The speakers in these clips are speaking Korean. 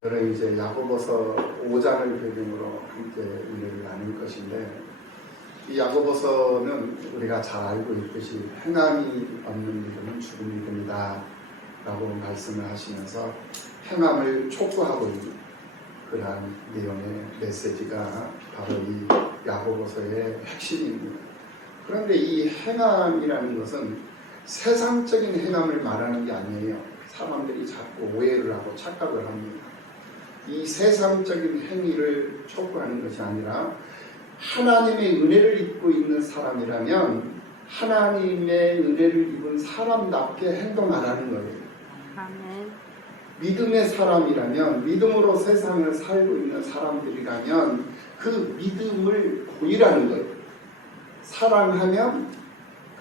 저는 이제 야고보서 5장을 배경으로 함께 은혜를 나눌 것인데, 이 야고보서는 우리가 잘 알고 있듯이 행함이 없는 믿음은 죽은 믿음이다 라고 말씀을 하시면서 행함을 촉구하고 있는 그러한 내용의 메시지가 바로 이 야고보서의 핵심입니다. 그런데 이 행함이라는 것은 세상적인 행함을 말하는 게 아니에요. 사람들이 자꾸 오해를 하고 착각을 합니다. 이 세상적인 행위를 촉구하는 것이 아니라 하나님의 은혜를 입고 있는 사람이라면 하나님의 은혜를 입은 사람답게 행동하라는 거예요. 아멘. 믿음의 사람이라면, 믿음으로 세상을 살고 있는 사람들이라면 그 믿음을 보이라는 거예요. 사랑하면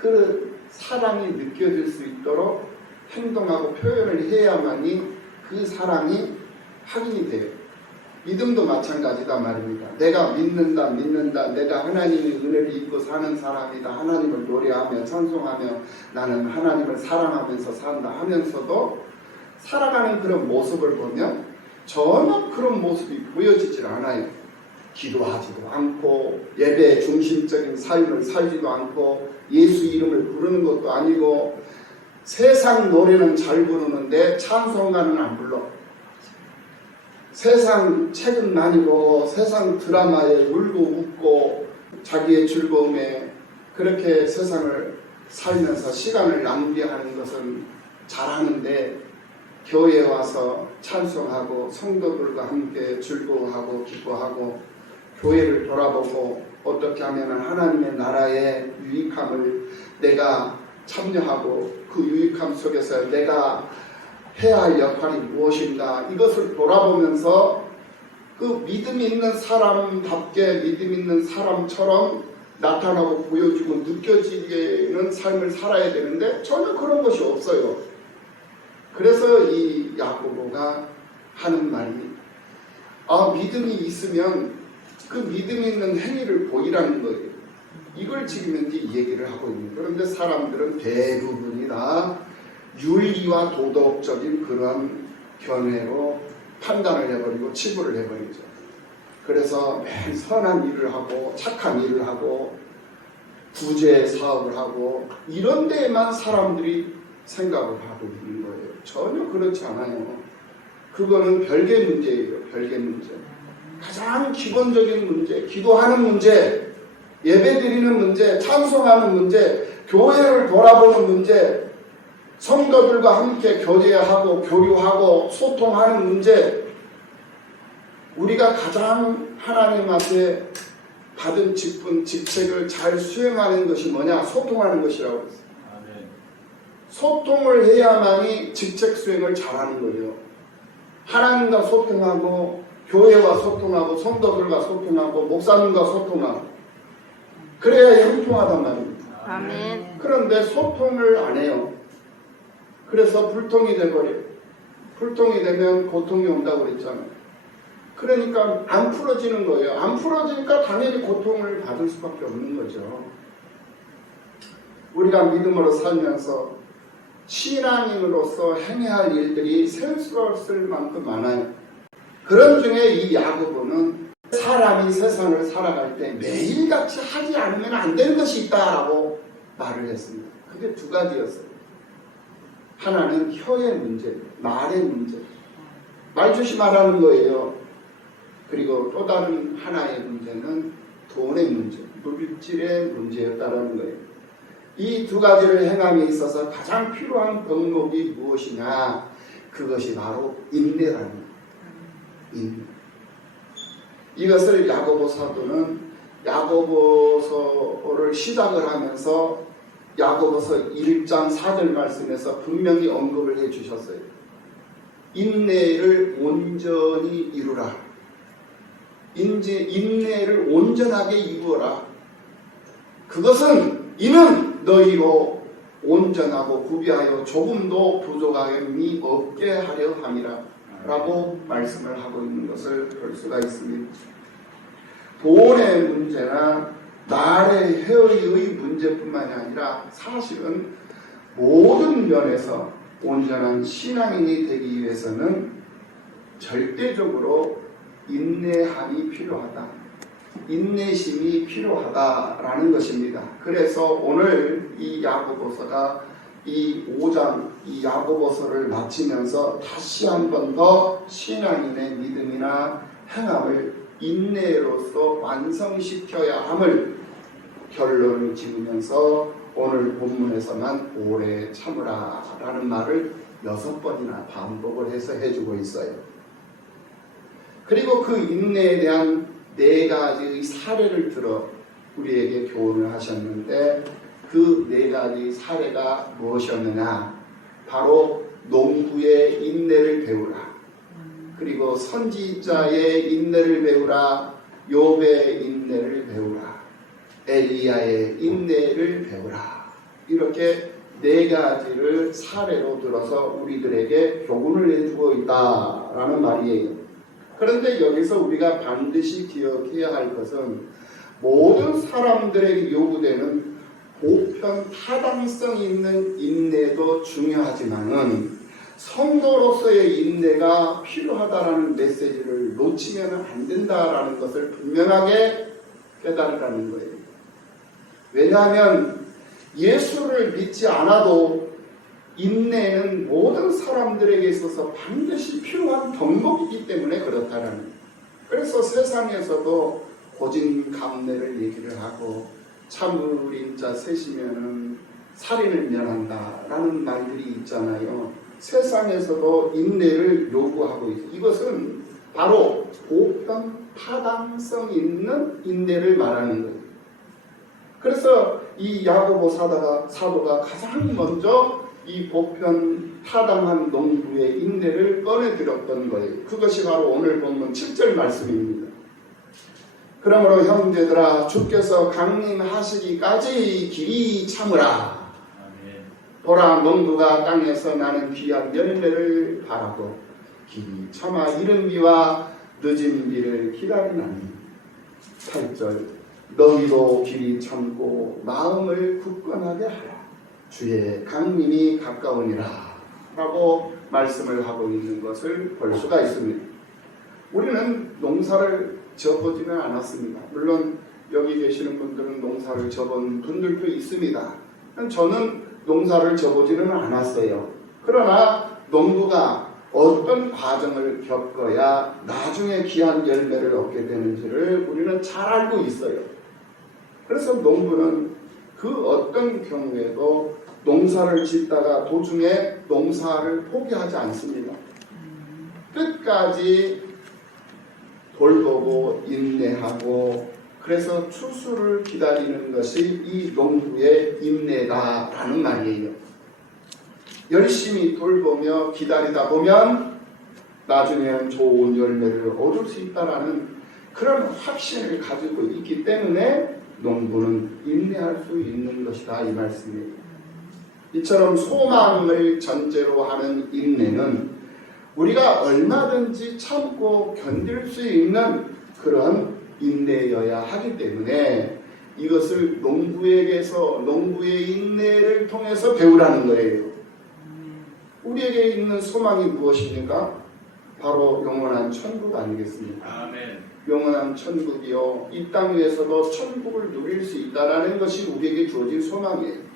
그 사랑이 느껴질 수 있도록 행동하고 표현을 해야만이 그 사랑이 확인이 돼요. 믿음도 마찬가지다 말입니다. 내가 믿는다. 내가 하나님의 은혜를 입고 사는 사람이다. 하나님을 노래하며 찬송하며 나는 하나님을 사랑하면서 산다 하면서도 살아가는 그런 모습을 보면 전혀 그런 모습이 보여지질 않아요. 기도하지도 않고 예배의 중심적인 삶을 살지도 않고 예수 이름을 부르는 것도 아니고 세상 노래는 잘 부르는데 찬송가는 안 불러. 세상 책은 많이 보고 세상 드라마에 울고 웃고 자기의 즐거움에 그렇게 세상을 살면서 시간을 낭비하는 것은 잘하는데 교회에 와서 찬송하고 성도들과 함께 즐거워하고 기뻐하고 교회를 돌아보고 어떻게 하면 하나님의 나라의 유익함을 내가 참여하고 그 유익함 속에서 내가 해야 할 역할이 무엇인가 이것을 돌아보면서 그 믿음 있는 사람답게 믿음 있는 사람처럼 나타나고 보여주고 느껴지는 삶을 살아야 되는데 전혀 그런 것이 없어요. 그래서 이 야고보가 하는 말이 믿음이 있으면 그 믿음 있는 행위를 보이라는 거예요. 이걸 지금 이제 얘기를 하고 있는 거예요. 그런데 사람들은 대부분이 다 윤리와 도덕적인 그런 견해로 판단을 해버리고 치부를 해버리죠. 그래서 매일 선한 일을 하고 착한 일을 하고 구제 사업을 하고 이런 데에만 사람들이 생각을 하고 있는 거예요. 전혀 그렇지 않아요. 그거는 별개 문제예요. 별개 문제. 가장 기본적인 문제, 기도하는 문제, 예배드리는 문제, 찬송하는 문제, 교회를 돌아보는 문제, 성도들과 함께 교제하고 교류하고 소통하는 문제, 우리가 가장 하나님 앞에 받은 직책을 잘 수행하는 것이 뭐냐? 소통하는 것이라고 했어요. 소통을 해야만이 직책 수행을 잘하는 거예요. 하나님과 소통하고 교회와 소통하고 성도들과 소통하고 목사님과 소통하고 그래야 형통하단 말입니다. 아멘. 그런데 소통을 안 해요. 그래서 불통이 돼버려요. 불통이 되면 고통이 온다고 그랬잖아요. 그러니까 안 풀어지는 거예요. 안 풀어지니까 당연히 고통을 받을 수밖에 없는 거죠. 우리가 믿음으로 살면서 신앙인으로서 행해야 할 일들이 셀 수 없을 만큼 많아요. 그런 중에 이 야고보는 사람이 세상을 살아갈 때 매일같이 하지 않으면 안 되는 것이 있다라고 말을 했습니다. 그게 두 가지였어요. 하나는 혀의 문제, 말의 문제, 말 조심하라는 거예요. 그리고 또 다른 하나의 문제는 돈의 문제, 물질의 문제였다라는 거예요. 이 두 가지를 행함에 있어서 가장 필요한 덕목이 무엇이냐? 그것이 바로 인내라는 거예요. 인내. 이것을 야고보 사도는 야고보서를 시작을 하면서 야고보서 1장 4절 말씀에서 분명히 언급을 해 주셨어요. 인내를 온전히 이루라. 인내를 온전하게 이루어라. 그것은 이는 너희로 온전하고 구비하여 조금도 부족함이 없게 하려 함이라 라고 말씀을 하고 있는 것을 볼 수가 있습니다. 돈의 문제나 말의 회의의 문제뿐만이 아니라 사실은 모든 면에서 온전한 신앙인이 되기 위해서는 절대적으로 인내함이 필요하다. 인내심이 필요하다라는 것입니다. 그래서 오늘 이 야고보서가 이 5장 이 야고보서를 마치면서 다시 한 번 더 신앙인의 믿음이나 행함을 인내로서 완성시켜야 함을 결론을 지으면서 오늘 본문에서만 오래 참으라 라는 말을 6번이나 반복을 해서 해주고 있어요. 그리고 그 인내에 대한 4가지의 사례를 들어 우리에게 교훈을 하셨는데 그 4가지 사례가 무엇이었느냐? 바로 농부의 인내를 배우라. 그리고 선지자의 인내를 배우라. 욥의 인내를 배우라. 엘리야의 인내를 배우라. 이렇게 4가지를 사례로 들어서 우리들에게 교훈을 해주고 있다라는 말이에요. 그런데 여기서 우리가 반드시 기억해야 할 것은 모든 사람들에게 요구되는 보편 타당성 있는 인내도 중요하지만은 성도로서의 인내가 필요하다라는 메시지를 놓치면 안 된다라는 것을 분명하게 깨달으라는 거예요. 왜냐하면 예수를 믿지 않아도 인내는 모든 사람들에게 있어서 반드시 필요한 덕목이기 때문에 그렇다라는 거예요. 그래서 세상에서도 고진감래를 얘기를 하고 참을인 자 셋이면은 살인을 면한다라는 말들이 있잖아요. 세상에서도 인내를 요구하고 있어요. 이것은 바로 보편 타당성 있는 인내를 말하는 거예요. 그래서 이 야고보 사도가 가장 먼저 이 보편 타당한 농부의 인내를 꺼내들었던 거예요. 그것이 바로 오늘 본문 7절 말씀입니다. 그러므로 형제들아 주께서 강림하시기까지 길이 참으라. 보라 농부가 땅에서 나는 귀한 열매를 바라고 길이 참아 이른 비와 늦은 비를 기다리나니. 8절 너희도 길이 참고 마음을 굳건하게 하라. 주의 강림이 가까우니라 라고 말씀을 하고 있는 것을 볼 수가 있습니다. 우리는 농사를 져보지는 않았습니다. 물론 여기 계시는 분들은 농사를 져본 분들도 있습니다. 저는 농사를 져보지는 않았어요. 그러나 농부가 어떤 과정을 겪어야 나중에 귀한 열매를 얻게 되는지를 우리는 잘 알고 있어요. 그래서 농부는 그 어떤 경우에도 농사를 짓다가 도중에 농사를 포기하지 않습니다. 끝까지 돌보고 인내하고 그래서 추수를 기다리는 것이 이 농부의 인내다라는 말이에요. 열심히 돌보며 기다리다 보면 나중에는 좋은 열매를 얻을 수 있다라는 그런 확신을 가지고 있기 때문에 농부는 인내할 수 있는 것이다 이 말씀이에요. 이처럼 소망을 전제로 하는 인내는 우리가 얼마든지 참고 견딜 수 있는 그런 인내여야 하기 때문에 이것을 농부에게서 농부의 인내를 통해서 배우라는 거예요. 우리에게 있는 소망이 무엇입니까? 바로 영원한 천국 아니겠습니까? 아멘. 영원한 천국이요 이 땅 위에서도 천국을 누릴 수 있다라는 것이 우리에게 주어진 소망이에요.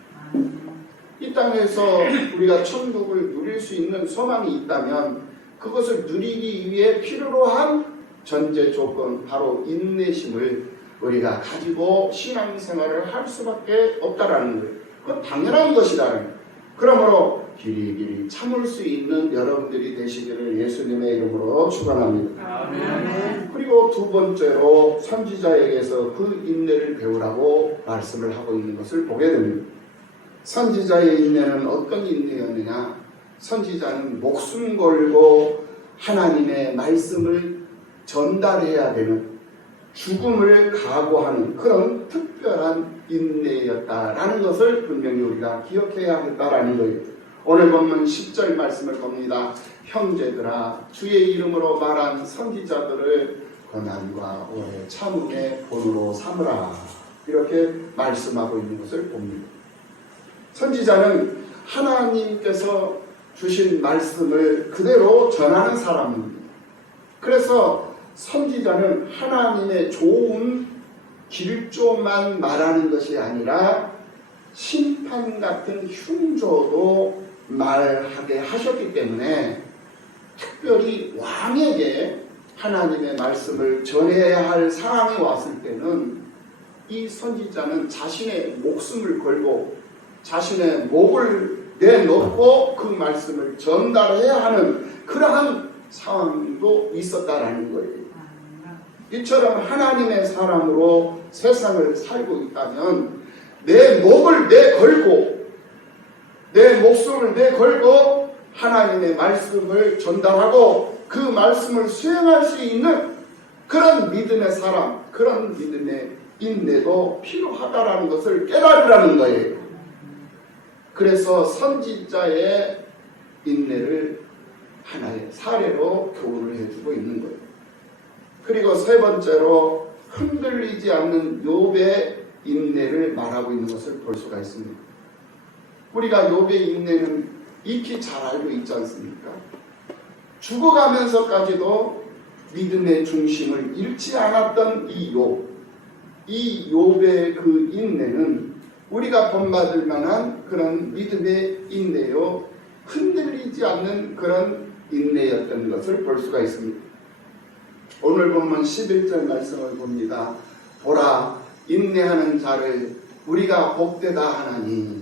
이 땅에서 우리가 천국을 누릴 수 있는 소망이 있다면 그것을 누리기 위해 필요로 한 전제 조건 바로 인내심을 우리가 가지고 신앙생활을 할 수밖에 없다라는 거예요. 그건 당연한 것이라는 거예요. 그러므로 길이 참을 수 있는 여러분들이 되시기를 예수님의 이름으로 축원합니다. 아멘. 그리고 두 번째로 선지자에게서 그 인내를 배우라고 말씀을 하고 있는 것을 보게 됩니다. 선지자의 인내는 어떤 인내였느냐? 선지자는 목숨 걸고 하나님의 말씀을 전달해야 되는 죽음을 각오하는 그런 특별한 인내였다라는 것을 분명히 우리가 기억해야겠다라는 거예요. 오늘 본문 10절 말씀을 봅니다. 형제들아 주의 이름으로 말한 선지자들을 고난과 오래 참음의 본으로 삼으라 이렇게 말씀하고 있는 것을 봅니다. 선지자는 하나님께서 주신 말씀을 그대로 전하는 사람입니다. 그래서 선지자는 하나님의 좋은 길조만 말하는 것이 아니라 심판 같은 흉조도 말하게 하셨기 때문에 특별히 왕에게 하나님의 말씀을 전해야 할 상황이 왔을 때는 이 선지자는 자신의 목숨을 걸고 자신의 목을 내놓고 그 말씀을 전달해야 하는 그러한 상황도 있었다라는 거예요. 이처럼 하나님의 사람으로 세상을 살고 있다면 내 목을 내걸고 내 목숨을 내걸고 하나님의 말씀을 전달하고 그 말씀을 수행할 수 있는 그런 믿음의 사람, 그런 믿음의 인내도 필요하다라는 것을 깨달으라는 거예요. 그래서 선지자의 인내를 하나의 사례로 교훈을 해주고 있는 거예요. 그리고 세 번째로 흔들리지 않는 욥의 인내를 말하고 있는 것을 볼 수가 있습니다. 우리가 욥의 인내는 익히 잘 알고 있지 않습니까? 죽어가면서까지도 믿음의 중심을 잃지 않았던 이 욥, 이 욥의 그 인내는 우리가 본받을 만한 그런 믿음의 인내요, 흔들리지 않는 그런 인내였던 것을 볼 수가 있습니다. 오늘 본문 11절 말씀을 봅니다. 보라, 인내하는 자를 우리가 복되다 하나니.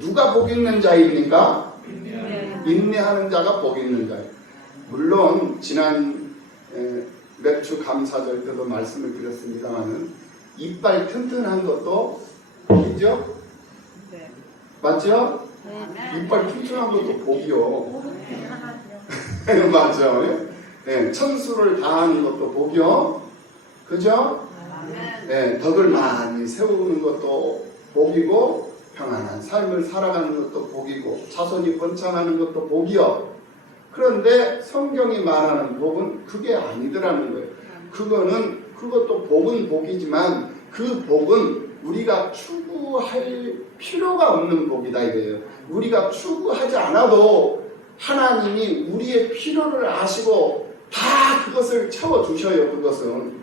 누가 복 있는 자입니까? 인내하는 자가 복 있는 자예요. 물론 지난 몇 주 감사절 때도 말씀을 드렸습니다만은 이빨 튼튼한 것도 복이죠? 네. 맞죠? 네. 이빨 튼튼한 것도 복이요. 맞죠? 네, 천수를 다하는 것도 복이요. 그죠? 네, 덕을 많이 세우는 것도 복이고, 평안한 삶을 살아가는 것도 복이고, 자손이 번창하는 것도 복이요. 그런데 성경이 말하는 복은 그게 아니더라는 거예요. 그것도 복은 복이지만 그 복은 우리가 추구할 필요가 없는 복이다 이거예요. 우리가 추구하지 않아도 하나님이 우리의 필요를 아시고 다 그것을 채워주셔요. 그것은.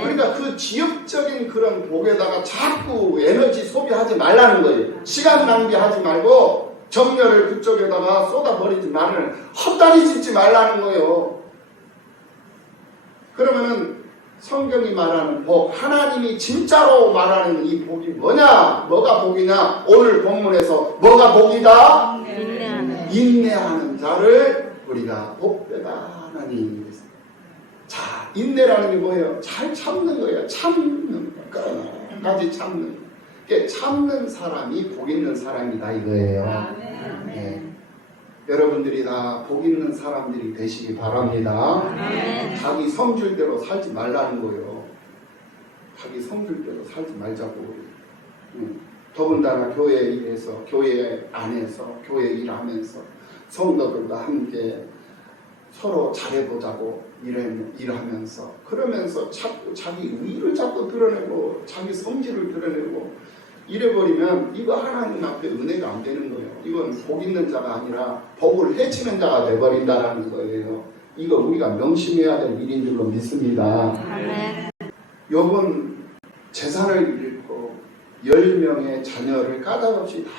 그러니까 그 지역적인 그런 복에다가 자꾸 에너지 소비하지 말라는 거예요. 시간 낭비하지 말고 정열을 그쪽에다가 쏟아버리지 말라는, 헛다리 짚지 말라는 거예요. 그러면은 성경이 말하는 복, 하나님이 진짜로 말하는 이 복이 뭐냐? 뭐가 복이냐? 오늘 본문에서 뭐가 복이다? 인내하는 자를 우리가 복되다 하나니. 자, 인내라는 게 뭐예요? 잘 참는 거예요. 참는 끝까지 참는. 그러니까 참는 사람이 복 있는 사람이다 이거예요. 네. 여러분들이 다 복 있는 사람들이 되시기 바랍니다. 자기 성질대로 살지 말라는 거예요. 자기 성질대로 살지 말자고. 더군다나 교회 일에서, 교회 안에서, 교회 일하면서 성도들과 함께 서로 잘해보자고 일하면서, 그러면서 자꾸 자기 의를 자꾸 드러내고 자기 성질을 드러내고 이래버리면 이거 하나님 앞에 은혜가 안 되는 거예요. 이건 복 있는 자가 아니라 복을 해치는 자가 돼버린다는 거예요. 이거 우리가 명심해야 될 일인 줄로 믿습니다. 욥은 재산을 잃고 10명의 자녀를 까닭없이 다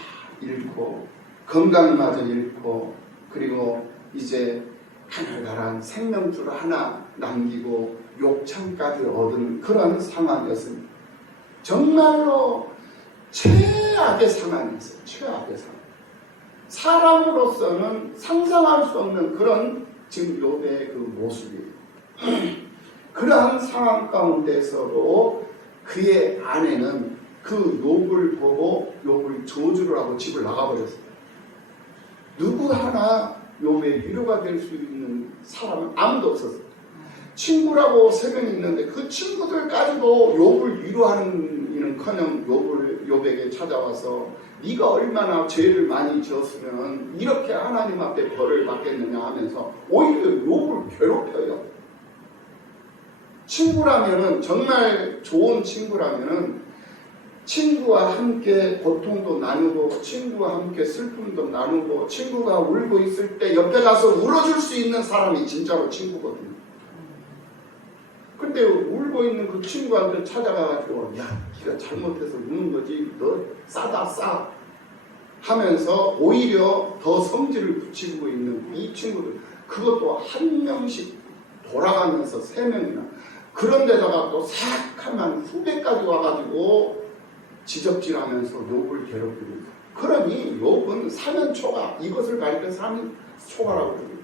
잃고 건강마저 잃고 그리고 이제 하늘나란 생명줄 하나 남기고 욕창까지 얻은 그런 상황이었습니다. 정말로 최악의 상황이었어요. 최악의 상황. 사람으로서는 상상할 수 없는 그런 지금 욥의 그 모습이에요. 그러한 상황 가운데서도 그의 아내는 그 욥을 보고 욥을 저주를 하고 집을 나가버렸어요. 누구 하나 욥의 위로가 될 수 있는 사람은 아무도 없었어요. 친구라고 3명이 있는데 그 친구들까지도 욥을 위로하는 이는커녕 욥에게 찾아와서 네가 얼마나 죄를 많이 지었으면 이렇게 하나님 앞에 벌을 받겠느냐 하면서 오히려 욥을 괴롭혀요. 친구라면은, 정말 좋은 친구라면은 친구와 함께 고통도 나누고 친구와 함께 슬픔도 나누고 친구가 울고 있을 때 옆에 가서 울어줄 수 있는 사람이 진짜로 친구거든요. 근데 울고 있는 그 친구한테 찾아가가지고 야 네가 잘못해서 우는 거지 너 싸다 싸 하면서 오히려 더 성질을 붙이고 있는 이 친구들 그것도 한 명씩 돌아가면서 3명이나 그런데다가 또 사악한 후배까지 와가지고 지적질하면서 욥을 괴롭히고 있어요. 그러니 욥은 사면초가 이것을 가리켜 사면초가라고 그래요.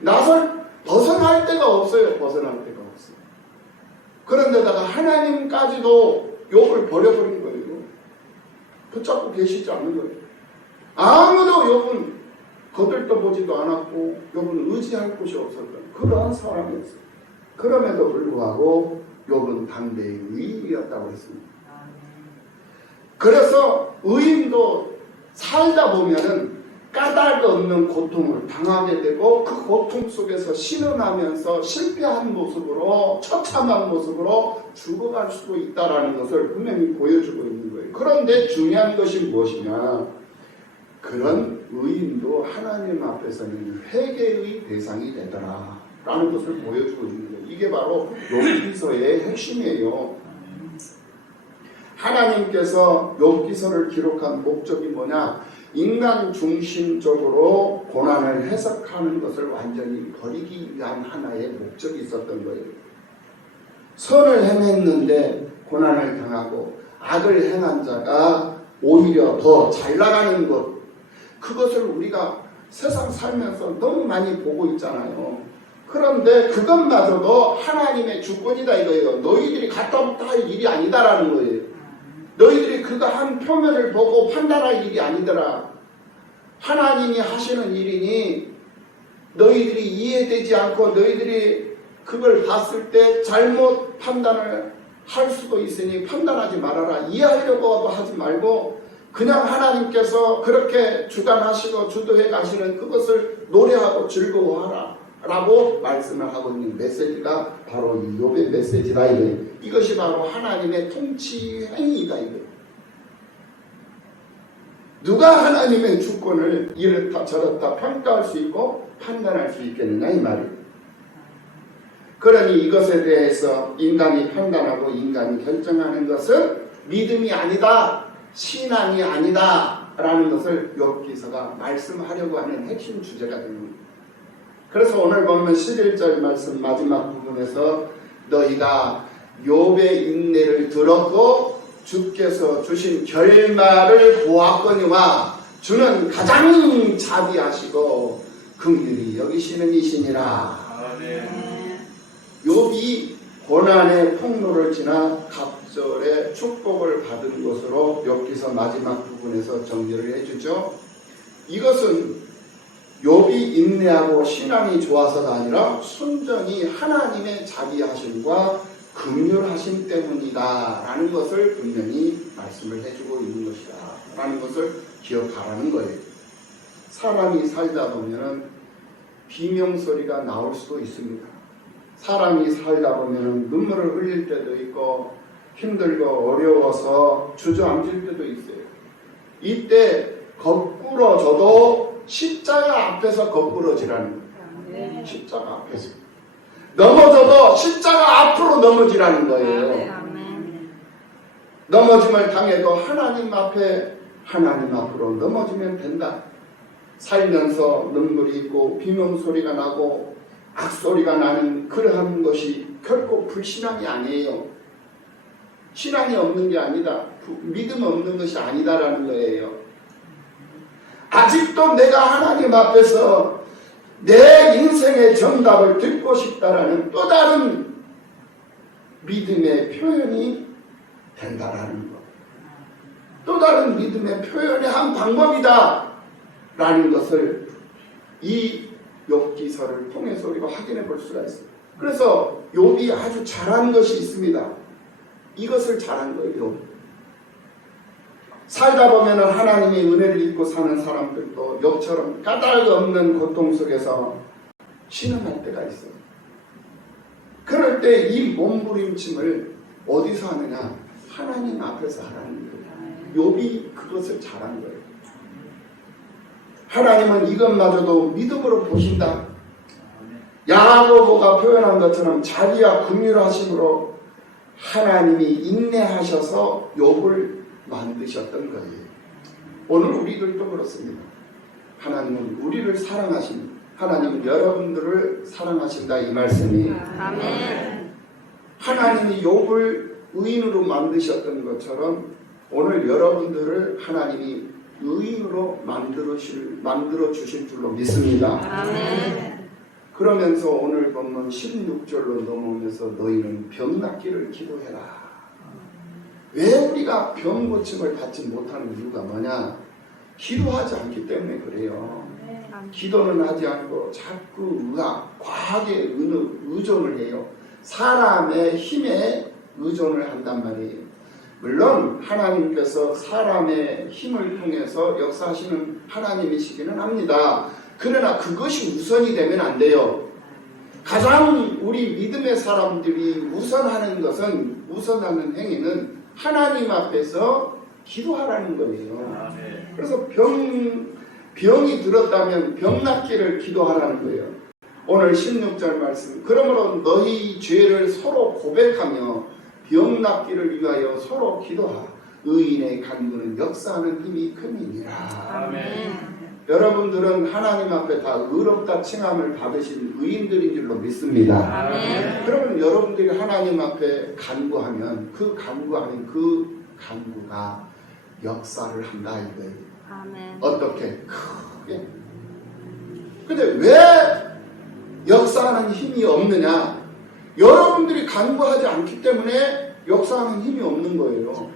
나설 벗어날 데가 없어요. 벗어날 데가 없어요. 그런데다가 하나님까지도 욥을 버려버린 거예요. 붙잡고 계시지 않는 거예요. 아무도 욥은 거들떠보지도 않았고 욥은 의지할 곳이 없었던 그러한 사람이었어요. 그럼에도 불구하고 욥은 담대히 의인이었다고 했습니다. 그래서 의인도 살다 보면은 까닭 없는 고통을 당하게 되고 그 고통 속에서 신음하면서 실패한 모습으로 처참한 모습으로 죽어갈 수도 있다는 것을 분명히 보여주고 있는 거예요. 그런데 중요한 것이 무엇이냐? 그런 의인도 하나님 앞에서는 회개의 대상이 되더라 라는 것을 보여주고 있는 거예요. 이게 바로 욥기서의 핵심이에요. 하나님께서 욥기서를 기록한 목적이 뭐냐? 인간 중심적으로 고난을 해석하는 것을 완전히 버리기 위한 하나의 목적이 있었던 거예요. 선을 행했는데 고난을 당하고 악을 행한 자가 오히려 더 잘 나가는 것, 그것을 우리가 세상 살면서 너무 많이 보고 있잖아요. 그런데 그것마저도 하나님의 주권이다 이거예요. 너희들이 갔다 왔다 할 일이 아니다라는 거예요. 너희들이 그거 한 표면을 보고 판단할 일이 아니더라. 하나님이 하시는 일이니 너희들이 이해되지 않고 너희들이 그걸 봤을 때 잘못 판단을 할 수도 있으니 판단하지 말아라. 이해하려고 하지 말고 그냥 하나님께서 그렇게 주관하시고 주도해 가시는 그것을 노래하고 즐거워하라 라고 말씀을 하고 있는 메시지가 바로 이 욥의 메시지다 이거예요. 이것이 바로 하나님의 통치 행위이다 이거예요. 누가 하나님의 주권을 이렇다 저렇다 평가할 수 있고 판단할 수 있겠느냐 이 말이에요. 그러니 이것에 대해서 인간이 판단하고 인간이 결정하는 것은 믿음이 아니다, 신앙이 아니다 라는 것을 욥기서가 말씀하려고 하는 핵심 주제가 됩니다. 그래서 오늘 보면 11절 말씀 마지막 부분에서 너희가 욥의 인내를 들었고 주께서 주신 결말을 보았거니와 주는 가장 자비하시고 긍휼히 여기시는 이시니라. 욥이 고난의 폭로를 지나 갑절의 축복을 받은 것으로 욥기서 마지막 부분에서 정리를 해주죠. 이것은 욥이 인내하고 신앙이 좋아서가 아니라 순전히 하나님의 자비하심과 긍휼하심 때문이다 라는 것을 분명히 말씀을 해주고 있는 것이다 라는 것을 기억하라는 거예요. 사람이 살다 보면 비명소리가 나올 수도 있습니다. 사람이 살다 보면 눈물을 흘릴 때도 있고 힘들고 어려워서 주저앉을 때도 있어요. 이때 거꾸러져도 십자가 앞에서 거꾸러지라는 거예요. 십자가 앞에서 넘어져도 십자가 앞으로 넘어지라는 거예요. 넘어짐을 당해도 하나님 앞으로 넘어지면 된다. 살면서 눈물이 있고 비명소리가 나고 악소리가 나는 그러한 것이 결코 불신앙이 아니에요. 신앙이 없는 게 아니다. 믿음 없는 것이 아니다라는 거예요. 아직도 내가 하나님 앞에서 내 인생의 정답을 듣고 싶다라는 또 다른 믿음의 표현이 된다라는 것. 또 다른 믿음의 표현의 한 방법이다 라는 것을 이 욥기서를 통해서 우리가 확인해 볼 수가 있습니다. 그래서 욥이 아주 잘한 것이 있습니다. 이것을 잘한 거예요. 살다 보면 하나님의 은혜를 입고 사는 사람들도 욥처럼 까닭 없는 고통 속에서 신음할 때가 있어요. 그럴 때 이 몸부림침을 어디서 하느냐? 하나님 앞에서 하라는 거예요. 욥이 그것을 잘한 거예요. 하나님은 이것마저도 믿음으로 보신다. 야고보가 표현한 것처럼 자기와 긍휼하심으로 하나님이 인내하셔서 욥을 만드셨던 거예요. 오늘 우리들도 그렇습니다. 하나님은 우리를 사랑하십니다. 하나님은 여러분들을 사랑하신다 이 말씀이. 아멘. 하나님이 욥을 의인으로 만드셨던 것처럼 오늘 여러분들을 하나님이 의인으로 만들어 주실 줄로 믿습니다. 아멘. 그러면서 오늘 본문 16절로 넘어오면서 너희는 병 낫기를 기도해라. 왜 우리가 병 고침을 받지 못하는 이유가 뭐냐? 기도하지 않기 때문에 그래요. 기도는 하지 않고 자꾸 의학, 과학에 의존을 해요. 사람의 힘에 의존을 한단 말이에요. 물론 하나님께서 사람의 힘을 통해서 역사하시는 하나님이시기는 합니다. 그러나 그것이 우선이 되면 안 돼요. 가장 우리 믿음의 사람들이 우선하는 행위는 하나님 앞에서 기도하라는 거예요. 그래서 병이 들었다면 병 낫기를 기도하라는 거예요. 오늘 16절 말씀. 그러므로 너희 죄를 서로 고백하며 병 낫기를 위하여 서로 기도하라. 의인의 간구는 역사하는 힘이 큼이니라. 아멘. 여러분들은 하나님 앞에 다 의롭다 칭함을 받으신 의인들인 줄로 믿습니다. 아멘. 그러면 여러분들이 하나님 앞에 간구하면 그 간구하는 그 간구가 역사를 한다 이거예요. 아멘. 어떻게? 크게. 근데 왜 역사하는 힘이 없느냐? 여러분들이 간구하지 않기 때문에 역사하는 힘이 없는 거예요.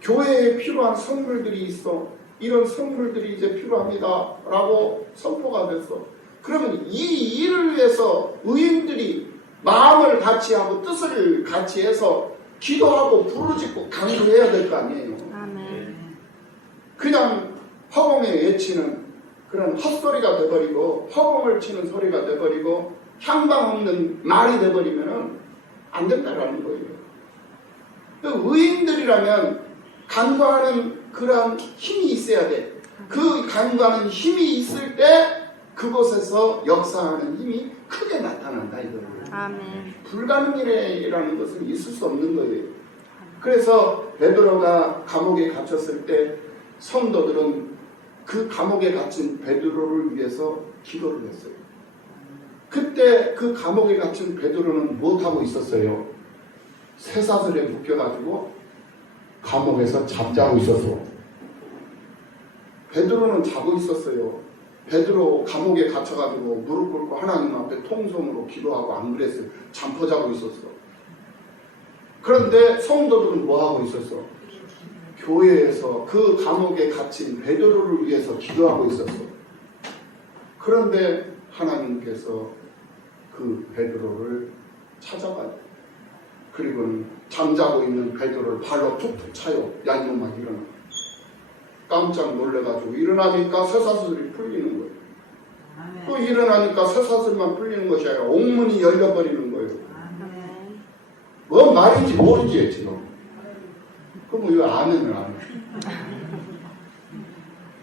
교회에 필요한 선물들이 있어. 이런 선물들이 이제 필요합니다 라고 선포가 됐어. 그러면 이 일을 위해서 의인들이 마음을 같이 하고 뜻을 같이 해서 기도하고 부르짖고 간구해야 될 거 아니에요. 아멘. 그냥 허공에 외치는 그런 헛소리가 돼버리고 허공을 치는 소리가 돼버리고 향방 없는 말이 돼버리면 안 된다라는 거예요. 의인들이라면 간구하는 그런 힘이 있어야 돼. 그 간구하는 힘이 있을 때 그곳에서 역사하는 힘이 크게 나타난다 이거예요. 아멘. 불가능이라는 것은 있을 수 없는 거예요. 그래서 베드로가 감옥에 갇혔을 때 성도들은 그 감옥에 갇힌 베드로를 위해서 기도를 했어요. 그때 그 감옥에 갇힌 베드로는 못하고 있었어요. 쇠사슬에 묶여가지고 감옥에서 잠자고 있었어. 베드로는 자고 있었어요. 베드로 감옥에 갇혀가지고 무릎 꿇고 하나님 앞에 통성으로 기도하고 안 그랬어요. 잠퍼 자고 있었어. 그런데 성도들은 뭐 하고 있었어? 교회에서 그 감옥에 갇힌 베드로를 위해서 기도하고 있었어. 그런데 하나님께서 그 베드로를 찾아가요. 그리고는 잠자고 있는 베드로를 발로 툭툭 차요. 야 이놈아 일어나. 깜짝 놀래가지고 일어나니까 쇠사슬이 풀리는 거예요. 또 일어나니까 쇠사슬만 풀리는 것이 아니라 옥문이 열려버리는 거예요. 뭔 말인지 모르지 지금. 그럼 왜 아멘을 안 해?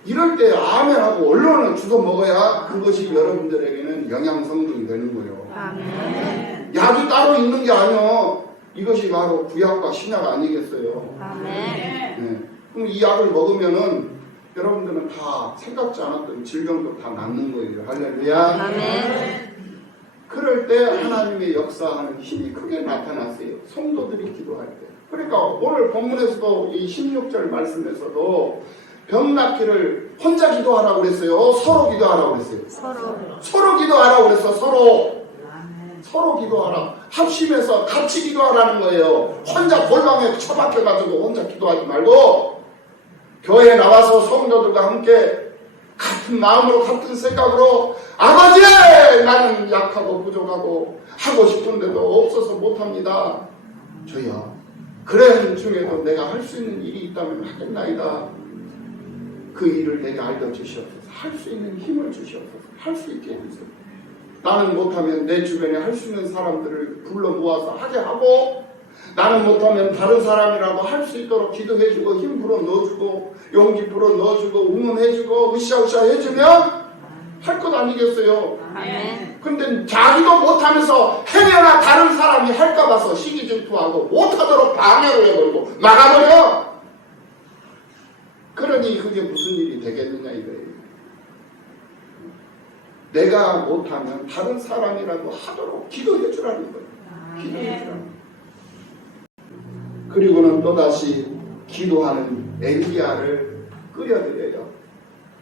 이럴 때 아멘하고 언론을 주워 먹어야 그것이 여러분들에게는 영양성분이 되는 거예요. 아멘. 약이 따로 있는 게 아니요. 이것이 바로 구약과 신약 아니겠어요? 아멘. 네. 그럼 이 약을 먹으면은 여러분들은 다 생각지 않았던 질병도 다 낫는 거예요. 할렐루야. 아멘. 그럴 때 하나님의 역사하는 힘이 크게 나타났어요. 성도들이 기도할 때. 그러니까 오늘 본문에서도 이 16절 말씀에서도 병 낫기를 혼자 기도하라고 그랬어요. 서로 기도하라고 그랬어요. 서로 기도하라고 그랬어. 서로 기도하라. 합심해서 같이 기도하라는 거예요. 혼자 골방에 처박혀가지고 혼자 기도하지 말고 교회에 나와서 성도들과 함께 같은 마음으로 같은 생각으로 아버지 나는 약하고 부족하고 하고 싶은데도 없어서 못합니다. 저야 그래 중에도 내가 할 수 있는 일이 있다면 하겠나이다. 그 일을 내게 알려주시옵소서. 할 수 있는 힘을 주시옵소서. 할 수 있게 해주세요. 나는 못하면 내 주변에 할 수 있는 사람들을 불러 모아서 하게 하고 나는 못하면 다른 사람이라도 할 수 있도록 기도해주고 힘 불어 넣어주고 용기 불어 넣어주고 응원해주고 으쌰으쌰 해주면 할 것 아니겠어요? 아멘. 근데 자기도 못하면서 행여나 다른 사람이 할까 봐서 시기질투하고 못하도록 방해를 해버리고 막아버려. 그러니 그게 무슨 일이 되겠느냐 이거예요. 내가 못하면 다른 사람이라도 하도록 기도해 주라는 거예요. 기도해 주라는 거예요. 그리고는 또다시 기도하는 엘리야를 끓여드려요.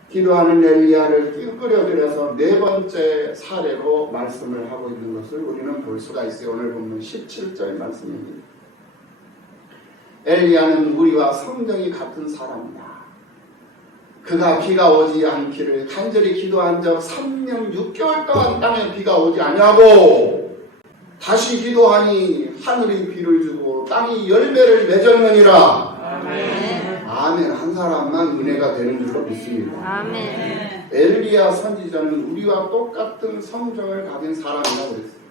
기도하는 엘리야를 끓여드려서 네 번째 사례로 말씀을 하고 있는 것을 우리는 볼 수가 있어요. 오늘 보면 17절 말씀입니다. 엘리야는 우리와 성정이 같은 사람이다. 그가 비가 오지 않기를 간절히 기도한 적 3년 6개월 동안 땅에 비가 오지 아니하고 다시 기도하니 하늘이 비를 주고 땅이 열매를 맺었느니라. 아멘. 아멘. 한 사람만 은혜가 되는 줄로 믿습니다. 아멘. 엘리야 선지자는 우리와 똑같은 성정을 가진 사람이라고 그랬어요.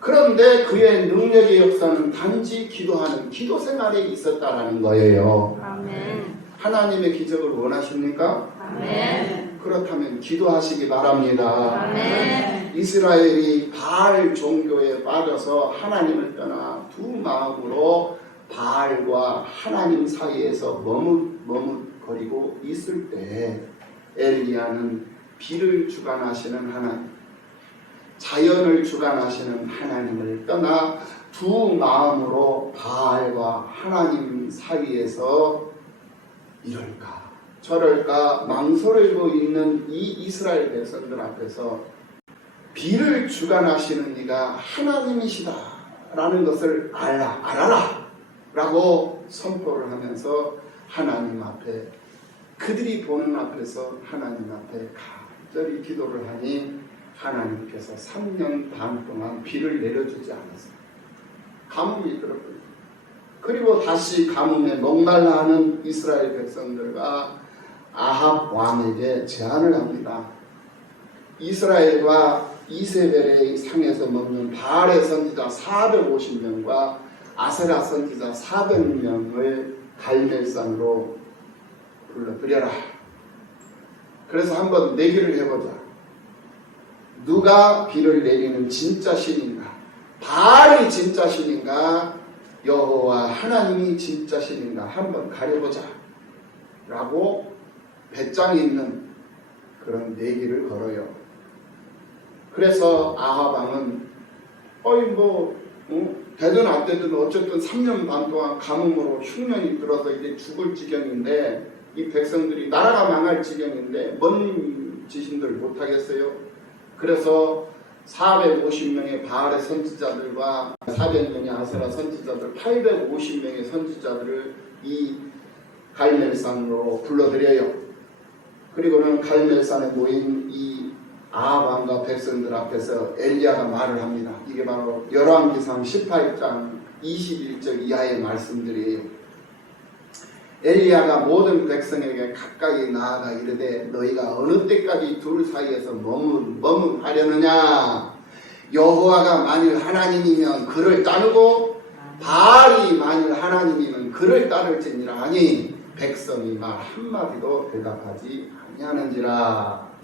그런데 그의 능력의 역사는 단지 기도하는 기도 생활에 있었다라는 거예요. 아멘. 하나님의 기적을 원하십니까? 아멘. 그렇다면 기도하시기 바랍니다. 아멘. 이스라엘이 바알 종교에 빠져서 하나님을 떠나 두 마음으로 바알과 하나님 사이에서 머뭇거리고 있을 때 엘리야는 비를 주관하시는 하나님, 자연을 주관하시는 하나님을 떠나 두 마음으로 바알과 하나님 사이에서 이럴까 저럴까 망설이고 있는 이 이스라엘 백성들 앞에서 비를 주관하시는 이가 하나님이시다 라는 것을 알아라 라고 선포를 하면서 하나님 앞에 그들이 보는 앞에서 하나님 앞에 간절히 기도를 하니 하나님께서 3년 반 동안 비를 내려주지 않았어요. 가뭄이 들었거든요. 그리고 다시 가뭄에 목말라하는 이스라엘 백성들과 아합 왕에게 제안을 합니다. 이스라엘과 이세벨의 상에서 먹는 바알의 선지자 450명과 아세라 선지자 400명을 갈멜산으로 불러들여라. 그래서 한번 내기를 해보자. 누가 비를 내리는 진짜 신인가? 바알이 진짜 신인가? 여호와 하나님이 진짜 신인가? 한번 가려보자 라고 배짱이 있는 그런 내기를 걸어요. 그래서 아합 왕은 되든 안 되든 어쨌든 3년 반 동안 가뭄으로 흉년이 들어서 이제 죽을 지경인데 이 백성들이 나라가 망할 지경인데 뭔 짓인들 못하겠어요. 그래서 450명의 바알의 선지자들과 400명의 아세라 선지자들 850명의 선지자들을 이 갈멜산으로 불러들여요. 그리고는 갈멜산에 모인 이 아합 왕과 백성들 앞에서 엘리야가 말을 합니다. 이게 바로 열왕기상 18장 21절 이하의 말씀들이에요. 엘리야가 모든 백성에게 가까이 나아가 이르되 너희가 어느 때까지 둘 사이에서 머뭇하려느냐? 여호와가 만일 하나님이면 그를 따르고 바알이 만일 하나님이면 그를 따를지니라 하니 백성이 말 한마디도 대답하지 아니하는지라.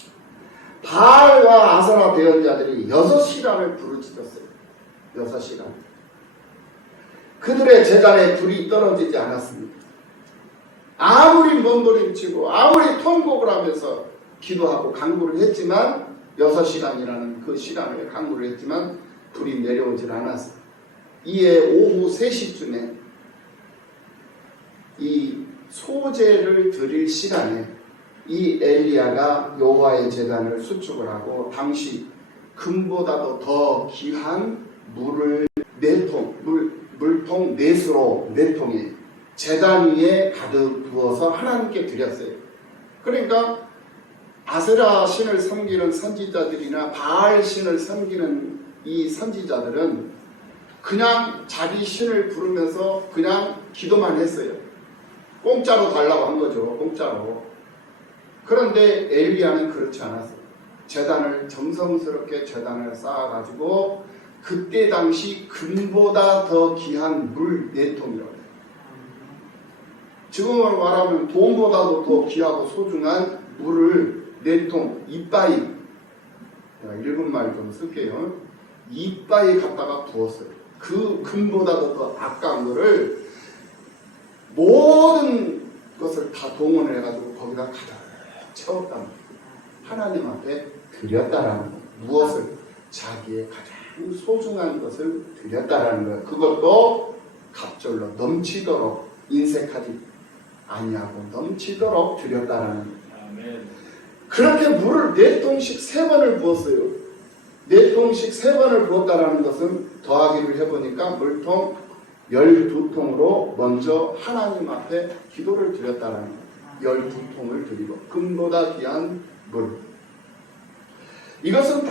바알과 아세라 대언자들이 6시간을 부르짖었어요. 6시간. 그들의 제단에 불이 떨어지지 않았습니다. 아무리 몸부림치고 아무리 통곡을 하면서 기도하고 간구를 했지만 6시간이라는 그 시간을 간구를 했지만 불이 내려오질 않았어요. 이에 오후 3시쯤에 이 소제를 드릴 시간에 이 엘리야가 여호와의 제단을 수축을 하고 당시 금보다도 더 귀한 물을 물통 넷으로 4통에 제단 위에 가득 부어서 하나님께 드렸어요. 그러니까 아세라 신을 섬기는 선지자들이나 바알 신을 섬기는 이 선지자들은 그냥 자기 신을 부르면서 그냥 기도만 했어요. 공짜로 달라고 한 거죠. 공짜로. 그런데 엘리야는 그렇지 않았어요. 제단을 정성스럽게 제단을 쌓아가지고 그때 당시 금보다 더 귀한 물 4통이라고 해요. 지금으로 말하면 돈보다도 더 귀하고 소중한 물을 네통 이빠이, 내가 일본 말 좀 쓸게요. 이빠이 갖다가 부었어요. 그 금보다도 더 아까운 거를 모든 것을 다 동원을 해가지고 거기다 가득 채웠단 말이에요. 하나님 앞에 드렸다라는 거예요. 무엇을? 자기의 가장 소중한 것을 드렸다라는 거예요. 그것도 갑절로 넘치도록 인색하지 아니하고 넘치도록 드렸다라는 거예요. 아멘. 그렇게 물을 4통씩 3번을 부었어요. 4통씩 3번을 부었다라는 것은 더하기를 해보니까 물통 12통으로 먼저 하나님 앞에 기도를 드렸다라는 거예요. 12통을 드리고 금보다 귀한 물. 이것은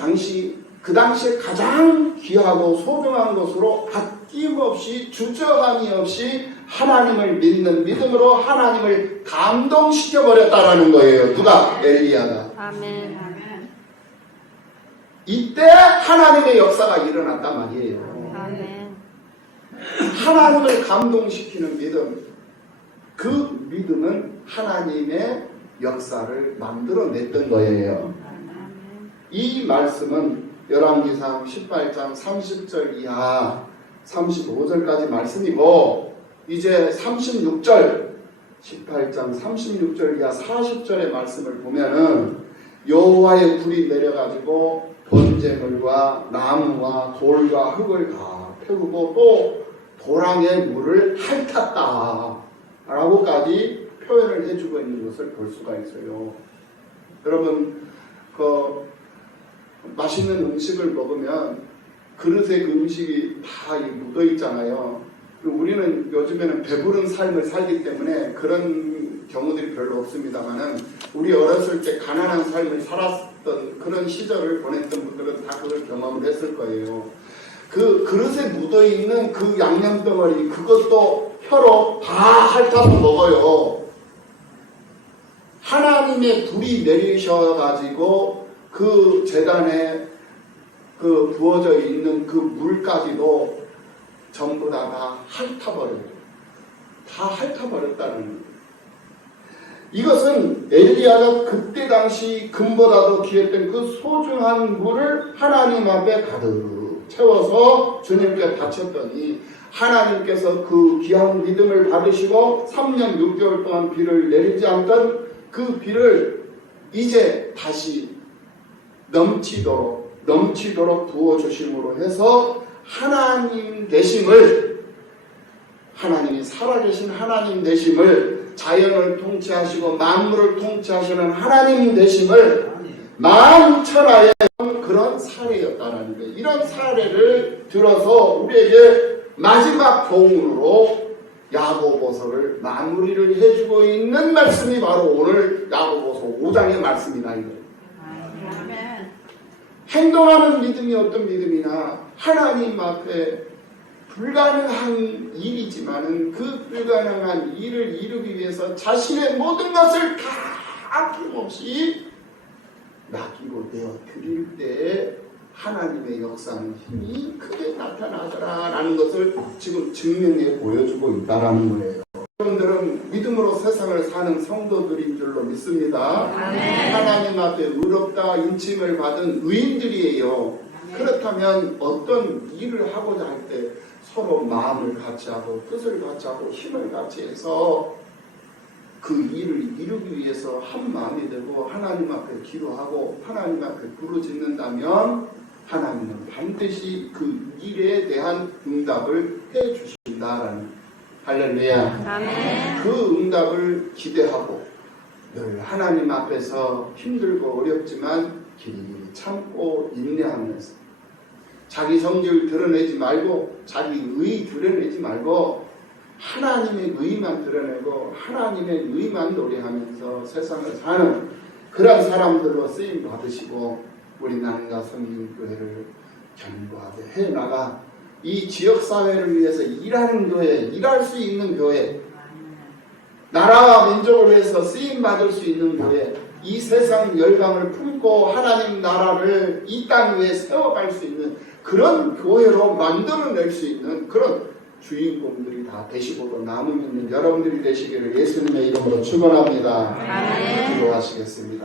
그 당시에 가장 귀하고 소중한 것으로 아낌없이 주저함이 없이 하나님을 믿는 믿음으로 하나님을 감동시켜 버렸다라는 거예요. 누가? 엘리야가. 아멘. 이때 하나님의 역사가 일어났단 말이에요. 아멘. 하나님을 감동시키는 믿음, 그 믿음은 하나님의 역사를 만들어냈던 거예요. 이 말씀은 열왕기상 18장 30절 이하 35절까지 말씀이고, 이제 36절 18장 36절 이하 40절의 말씀을 보면은 여호와의 불이 내려가지고 번제물과 나무와 돌과 흙을 다 태우고 또 도랑의 물을 핥았다 라고까지 표현을 해주고 있는 것을 볼 수가 있어요. 여러분, 맛있는 음식을 먹으면 그릇에 그 음식이 다 묻어 있잖아요. 우리는 요즘에는 배부른 삶을 살기 때문에 그런 경우들이 별로 없습니다만은, 우리 어렸을 때 가난한 삶을 살았던 그런 시절을 보냈던 분들은 다 그걸 경험을 했을 거예요. 그 그릇에 묻어 있는 그 양념 덩어리, 그것도 혀로 다 핥아서 먹어요. 하나님의 불이 내리셔가지고 그 제단에 그 부어져 있는 그 물까지도 전부 다 핥아버려요. 다 핥아버렸다는 거예요. 이것은 엘리야가 그때 당시 금보다도 귀했던 그 소중한 물을 하나님 앞에 가득 채워서 주님께 바쳤더니, 하나님께서 그 귀한 믿음을 받으시고 3년 6개월 동안 비를 내리지 않던 그 비를 이제 다시 넘치도록 부어주심으로 해서 하나님 되심을, 하나님이 살아계신 하나님 되심을, 자연을 통치하시고 만물을 통치하시는 하나님 되심을 만천하에 그런 사례였다는 거예요. 이런 사례를 들어서 우리에게 마지막 교훈으로 야고보서를 마무리를 해주고 있는 말씀이 바로 오늘 야고보서 5장의 말씀이다 이거예요. 행동하는 믿음이 어떤 믿음이나 하나님 앞에 불가능한 일이지만은 그 불가능한 일을 이루기 위해서 자신의 모든 것을 다 아낌없이 맡기고 내어 드릴 때 하나님의 역사는 힘이 크게 나타나더라 라는 것을 지금 증명해 보여주고 있다라는 거예요. 여러분들은 믿음으로 세상을 사는 성도들인 줄로 믿습니다. 아멘. 하나님 앞에 의롭다 인침을 받은 의인들이에요. 그렇다면 어떤 일을 하고자 할 때 서로 마음을 같이 하고 뜻을 같이 하고 힘을 같이 해서 그 일을 이루기 위해서 한 마음이 되고 하나님 앞에 기도하고 하나님 앞에 부르짖는다면 하나님은 반드시 그 일에 대한 응답을 해 주신다라는, 할렐루야. 아멘. 그 응답을 기대하고 늘 하나님 앞에서 힘들고 어렵지만 길이 참고 인내하면서 자기 성질 드러내지 말고 자기 의 드러내지 말고 하나님의 의만 드러내고 하나님의 의만 노래하면서 세상을 사는 그런 사람들로 쓰임 받으시고 우리 남가 성민교회를 견고하게 해나가 이 지역사회를 위해서 일하는 교회, 일할 수 있는 교회, 나라와 민족을 위해서 쓰임받을 수 있는 교회, 이 세상 열강을 품고 하나님 나라를 이 땅 위에 세워갈 수 있는 그런 교회로 만들어낼 수 있는 그런 주인공들이 다 되시고 남음 있는 여러분들이 되시기를 예수님의 이름으로 축원합니다. 아멘. 기도하시겠습니다.